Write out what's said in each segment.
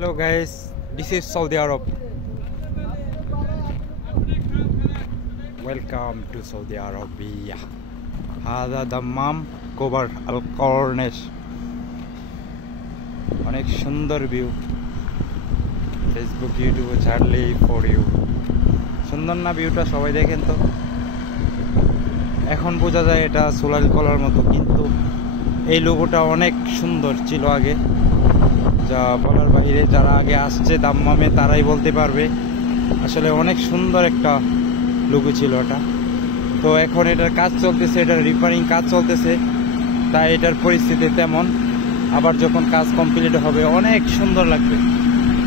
Hello guys, this is Saudi Arab. Welcome to Saudi Arabia. هذا دمام কোবার Al corniche. অনেক সুন্দর view. Facebook ইউটিউবে ছাড়লেই for you. সুন্দর না ভিউটা, সবাই দেখেন তো। এখন বোঝা যায় এটা সোলার কলার মতো, কিন্তু এই লোগোটা অনেক সুন্দর ছিল আগে, যা বলার বাইরে। যারা আগে আসছে দাম্মামে তারাই বলতে পারবে, আসলে অনেক সুন্দর একটা লোগো ছিল এটা। তো এখন এটার কাজ চলতেছে, এটার রিপেয়ারিং কাজ চলতেছে, তাই এটার পরিস্থিতি তেমন। আবার যখন কাজ কমপ্লিট হবে অনেক সুন্দর লাগবে,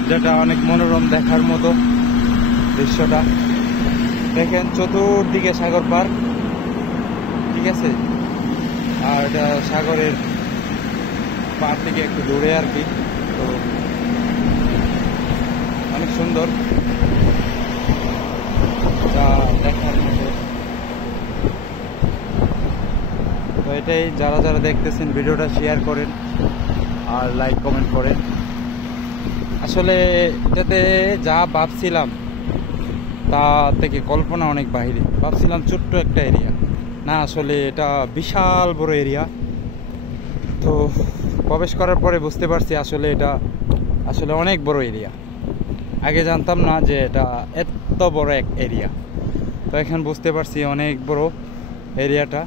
যেটা অনেক মনোরম দেখার মতো দৃশ্যটা। দেখেন চতুর্দিকে সাগর পার, ঠিক আছে। আর এটা সাগরের পার থেকে একটু দূরে আর কি। তো অনেক সুন্দর, যা দেখার মতো। তো এটাই, যারা যারা দেখতেছেন ভিডিওটা শেয়ার করেন আর লাইক কমেন্ট করেন। আসলে এটাতে যা ভাবছিলাম তা থেকে কল্পনা অনেক বাইরে। ভাবছিলাম ছোট্ট একটা এরিয়া, না আসলে এটা বিশাল বড় এরিয়া। তো প্রবেশ করার পরে বুঝতে পারছি আসলে এটা আসলে অনেক বড় এরিয়া। আগে জানতাম না যে এটা এত বড় এক এরিয়া, তো এখন বুঝতে পারছি অনেক বড় এরিয়াটা।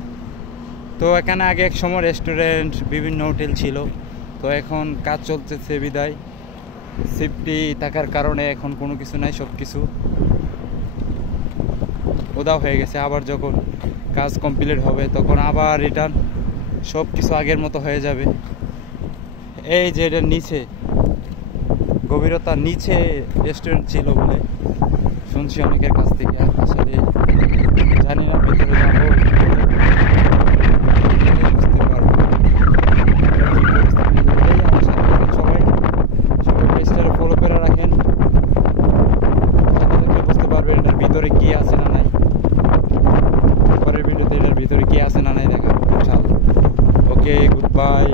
তো এখানে আগে এক সময় রেস্টুরেন্ট, বিভিন্ন হোটেল ছিল, তো এখন কাজ চলতেছে বিদায় সেফটি থাকার কারণে এখন কোনো কিছু নাই, সব কিছু উধাও হয়ে গেছে। আবার যখন কাজ কমপ্লিট হবে তখন আবার রিটার্ন সব কিছু আগের মতো হয়ে যাবে। এই যে এটার নিচে, গভীরতার নিচে রেস্টুরেন্ট ছিল বলে শুনছি অনেকের কাছ থেকে। আসলে জানি না, ভিতরে যাবো বুঝতে পারবো। সবাই পেজটারে ফলো করে রাখেন, বুঝতে পারবেন এটার ভিতরে কি আছে না নাই। পরের ভিডিওতে এটার ভিতরে কি আছে না নাই দেখা ইনশাআল্লাহ। ওকে, গুড বাই।